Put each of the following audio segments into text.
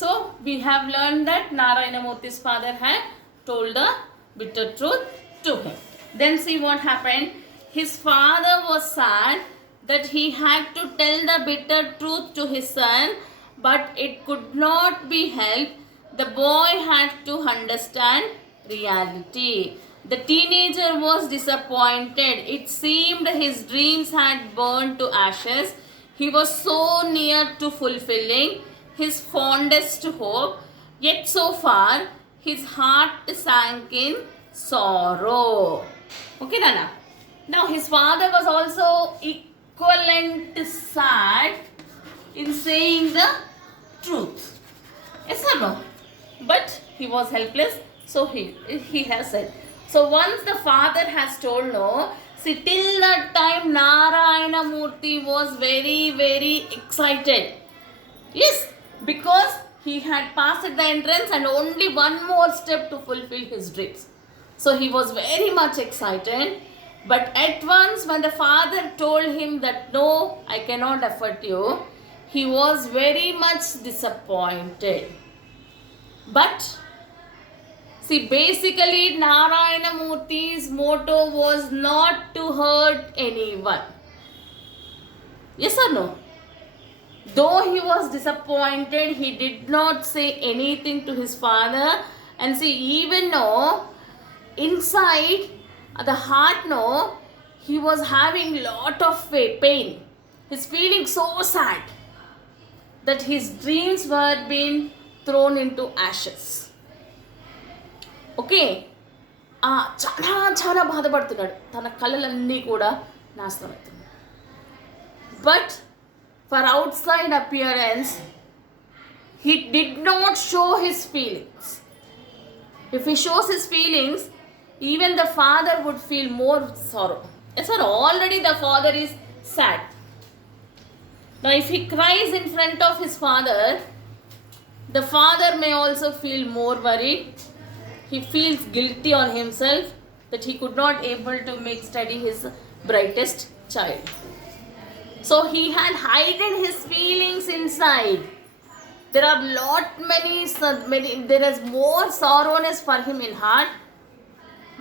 So we have learned that Narayana Murthy's father had told the bitter truth to him. Then see what happened. His father was sad that he had to tell the bitter truth to his son, but it could not be helped. The boy had to understand reality. The teenager was disappointed. It seemed his dreams had burned to ashes. He was so near to fulfilling his fondest hope, yet so far his heart sank in sorrow. Okay, Nana. Now his father was also equivalent sad in saying the truth. Yes or no? But he was helpless, so he has said. So once the father has told no, see till that time Narayana Murthy was very excited. Yes, because he had passed the entrance and only one more step to fulfill his dreams. So he was very much excited. But at once when the father told him that no, I cannot afford you, he was very much disappointed. But see, basically Narayana Murthy's motto was not to hurt anyone. Yes or no? Though he was disappointed, he did not say anything to his father. And see, even though inside the heart, no, he was having lot of pain. He's feeling so sad that his dreams were being thrown into ashes. Okay చాలా బాధపడుతున్నాడు, తన కళలన్నీ కూడా నాశనం అవుతున్నాయి. But for out side appearance he did not show his feelings. If he shows his feelings, even the father would feel more sorrow. Yes, sir, already the father is sad. Now if he cries in front of his father, the father may also feel more worried. He feels guilty on himself that he could not able to make study his brightest child. So he had hidden his feelings inside. There are many, there is more sorrowness for him in heart,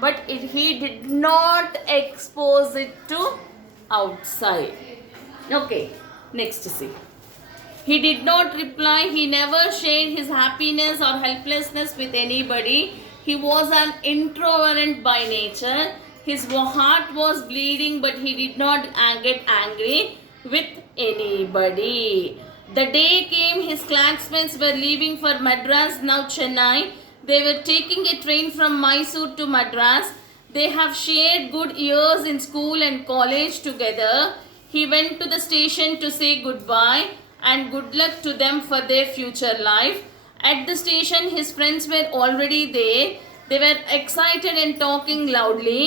but he did not expose it to outside. Okay, next see. He did not reply. He never shared his happiness or helplessness with anybody. He was an introvert by nature. His heart was bleeding, but he did not get angry with anybody. The day came, his classmates were leaving for Madras, now Chennai. They were taking a train from Mysore to Madras. They have shared good years in school and college together. He went to the station to say goodbye and good luck to them for their future life. At the station, his friends were already there. They were excited and talking loudly.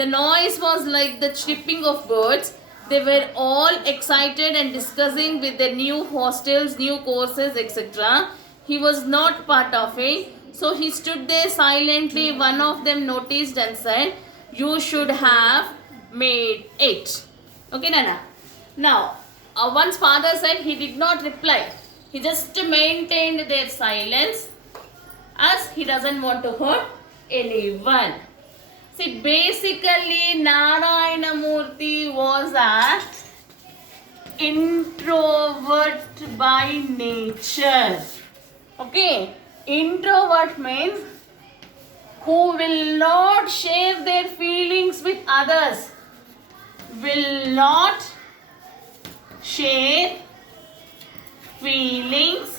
The noise was like the chirping of birds. They were all excited and discussing with their new hostels, new courses, etc. He was not part of it. So he stood there silently. One of them noticed and said, "You should have made it." Okay, Nana. Now, once father said, he did not reply. He just maintained their silence as he doesn't want to hurt anyone. See, basically Narayana Murthy was an introvert by nature. Okay, introvert means who will not share their feelings with others, will not share feelings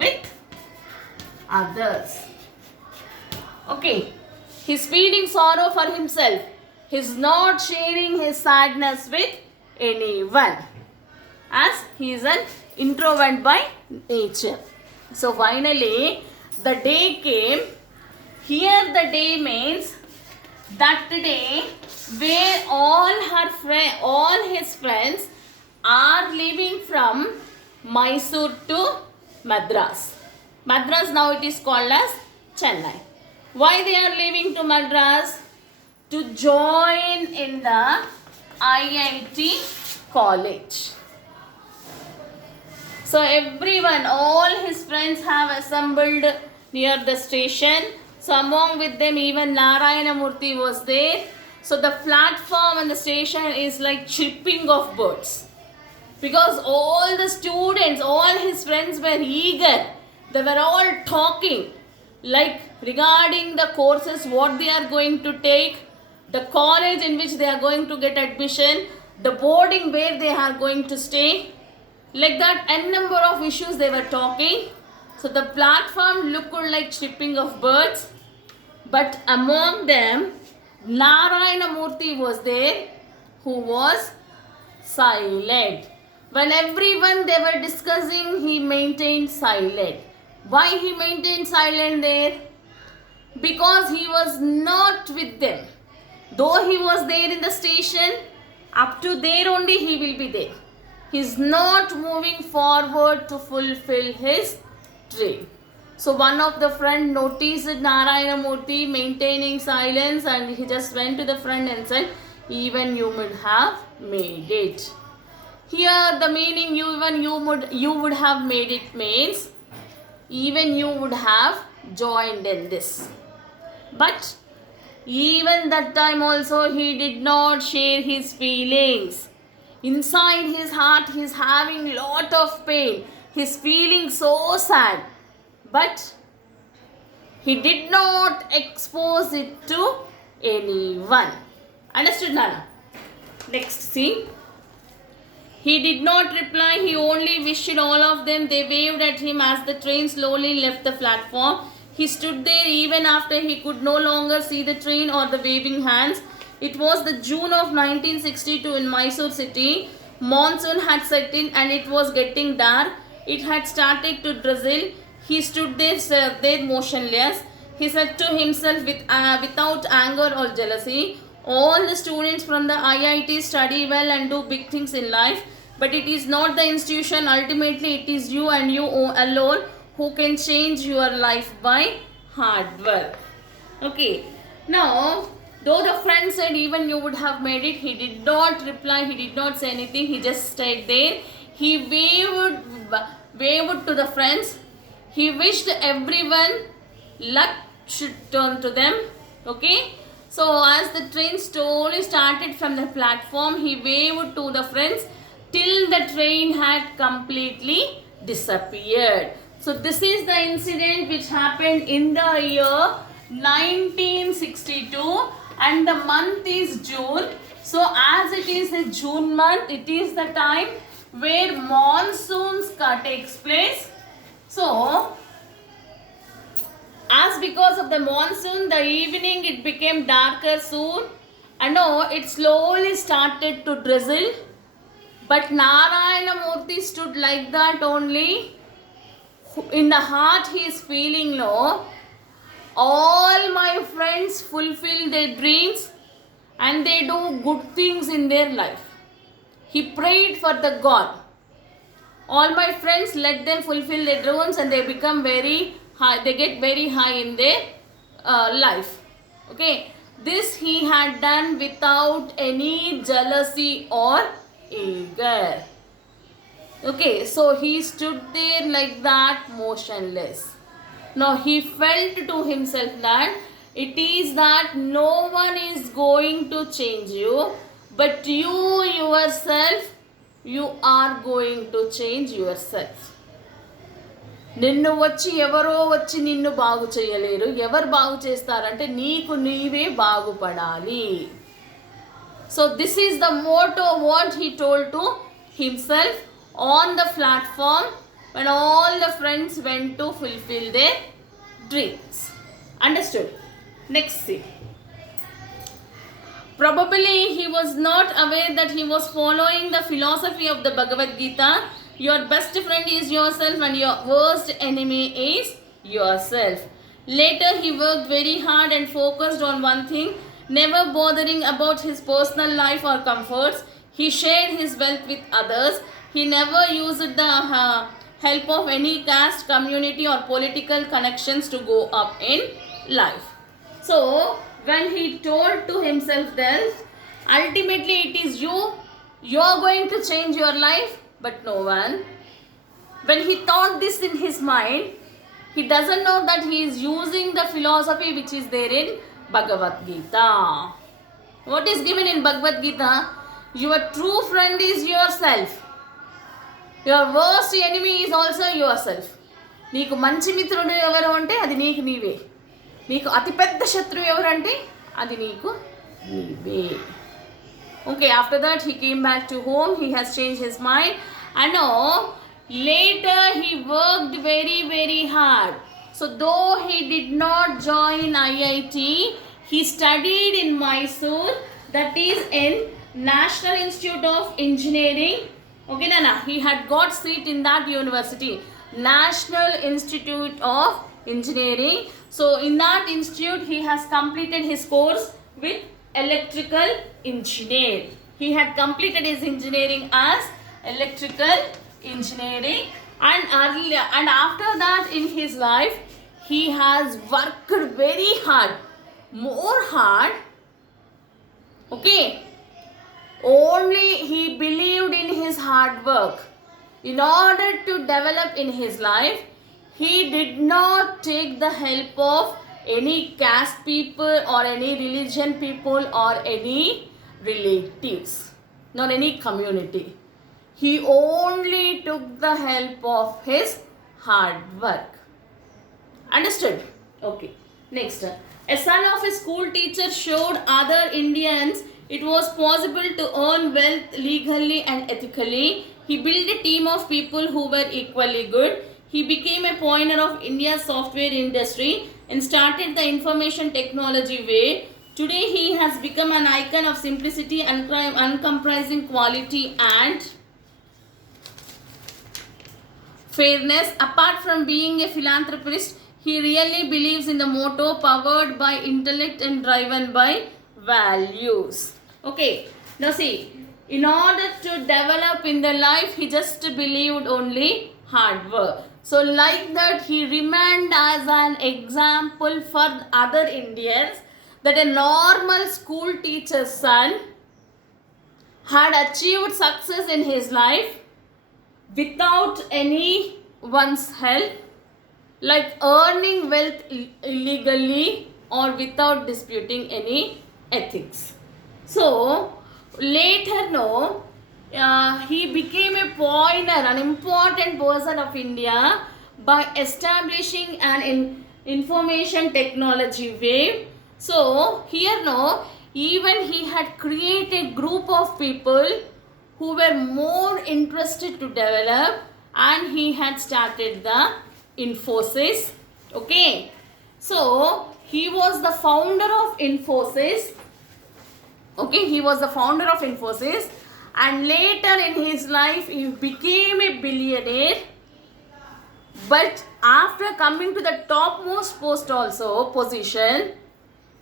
with others. Okay, he's feeling sorrow for himself. He's not sharing his sadness with anyone, as he is an introvert by nature. So finally the day came. Here the day means that day where all his friends are leaving from Mysore to Madras. Madras now it is called as Chennai. Why they are leaving to Madras? To join in the IIT college. So everyone, all his friends have assembled near the station. So among with them even Narayana Murthy was there. So the platform and the station is like chirping of birds. Because all the students, all his friends were eager. They were all talking like regarding the courses, what they are going to take, the college in which they are going to get admission, the boarding where they are going to stay. Like that, n number of issues they were talking. So the platform looked like chirping of birds. But among them, Narayana Murthy was there, who was silent. When everyone they were discussing, he maintained silent. Why he maintained silent there? Because he was not with them. Though he was there in the station, up to there only he will be there. He is not moving forward to fulfill his dream. So one of the friend noticed Narayana Murthy maintaining silence, and he just went to the friend and said, even you would have made it. Here the meaning you would have made it means even you would have joined in this. But even that time also he did not share his feelings. Inside his heart he is having lot of pain. He is feeling so sad. But he did not expose it to anyone. Understood, Nana? Next, see. He did not reply. He only wished all of them. They waved at him as the train slowly left the platform. He stood there even after he could no longer see the train or the waving hands. It was the June of 1962 in Mysore city. Monsoon had set in and it was getting dark. It had started to drizzle. He stood there motionless. He said to himself without anger or jealousy, all the students from the IIT study well and do big things in life. But it is not the institution. Ultimately, it is you and you alone who can change your life by hard work. Okay. Now, though the friend said even you would have made it, he did not reply. He did not say anything. He just stayed there. He waved to the friends. He wished everyone luck should turn to them. Okay. So as the train slowly started from the platform, he waved to the friends till the train had completely disappeared. So this is the incident which happened in the year 1962 and the month is June. So as it is a June month, it is the time where monsoons takes place. So as because of the monsoon, the evening it became darker soon, and now it slowly started to drizzle. But Narayana Murthy stood like that only. In the heart he is feeling, no, all my friends fulfill their dreams and they do good things in their life. He prayed for the God. All my friends, let them fulfill their dreams and they become very high. They get very high in their life. Okay. This he had done without any jealousy or anger. Okay, so he stood there like that, motionless. Now he felt to himself that it is that no one is going to change you, but you yourself, you are going to change yourself. నిన్ను వచ్చి ఎవరో వచ్చి నిన్ను బాగు చేయలేరు. ఎవరు బాగు చేస్తారంటే నీకు నీవే బాగుపడాలి. So this is the motto what he told to himself on the platform when all the friends went to fulfill their dreams. Understood? Next see. Probably he was not aware that he was following the philosophy of the Bhagavad Gita. Your best friend is yourself and your worst enemy is yourself. Later he worked very hard and focused on one thing, never bothering about his personal life or comforts. He shared his wealth with others. He never used the help of any caste, community or political connections to go up in life. So when he told to himself that ultimately it is you are going to change your life, but no one. When he thought this in his mind, he doesn't know that he is using the philosophy which is there in Bhagavad Gita. What is given in Bhagavad Gita? Your true friend is yourself. Your worst enemy is also yourself. నీకు మంచి మిత్రుడు ఎవరు అంటే అది నీకు నీవే. నీకు అతిపెద్ద శత్రువు ఎవరు అంటే అది నీకు నీవే. Okay, after that he came back to home. He has changed his mind. And now later he worked very, very hard. So though he did not join IIT, he studied in Mysore, that is in National Institute of Engineering. Okay, Nana, he had got seat in that university, National Institute of Engineering. So in that institute he has completed his course with electrical engineer. He had completed his engineering as electrical engineering, and after that in his life he has worked very hard, more hard. Okay, only he believed in his hard work. In order to develop in his life, he did not take the help of any caste people or any religion people or any relatives, nor any community. He only took the help of his hard work. Understood? Okay. Next. A son of a school teacher showed other Indians it was possible to earn wealth legally and ethically. He built a team of people who were equally good. He became a pioneer of India's software industry and started the information technology way. Today he has become an icon of simplicity, uncompromising quality and fairness. Apart from being a philanthropist, he really believes in the motto powered by intellect and driven by values. Okay, now see, in order to develop in the life, he just believed only hard work. So like that, he remained as an example for other Indians, that a normal school teacher's son had achieved success in his life without anyone's help, like earning wealth illegally or without disputing any ethics. So later, he became a pioneer, an important person of India by establishing an information technology wave. So here even he had created a group of people who were more interested to develop, and he had started the Infosys. Okay, so he was the founder of Infosys. Okay, he was the founder of Infosys, and later in his life he became a billionaire. But after coming to the topmost post also position,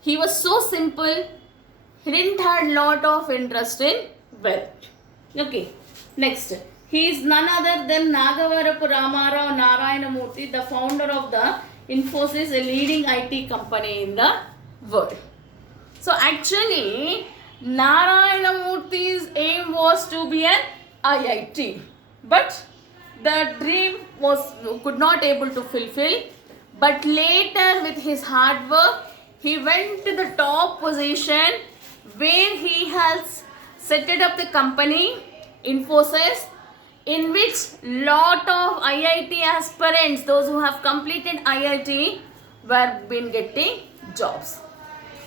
he was so simple, he didn't have lot of interest in wealth. Okay, next, he is none other than Nagavarapu Ramarao Narayanamurthy, the founder of the Infosys, a leading IT company in the world. So actually Narayanamurthy's aim was to be an IIT, but the dream could not able to fulfill. But later with his hard work, he went to the top position where he has set up the company Infosys, in which lot of IIT aspirants, those who have completed IIT, were been getting jobs.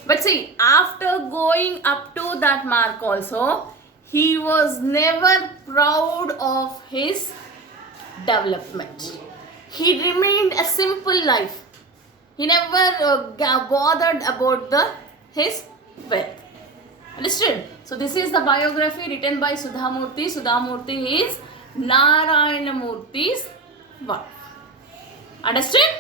But see, after going up to that mark also, he was never proud of his development. He remained a simple life. He never bothered about his wealth. Understood? So this is the biography written by Sudhamurthy. Sudhamurthy is Narayanamurthy's wife. Understood?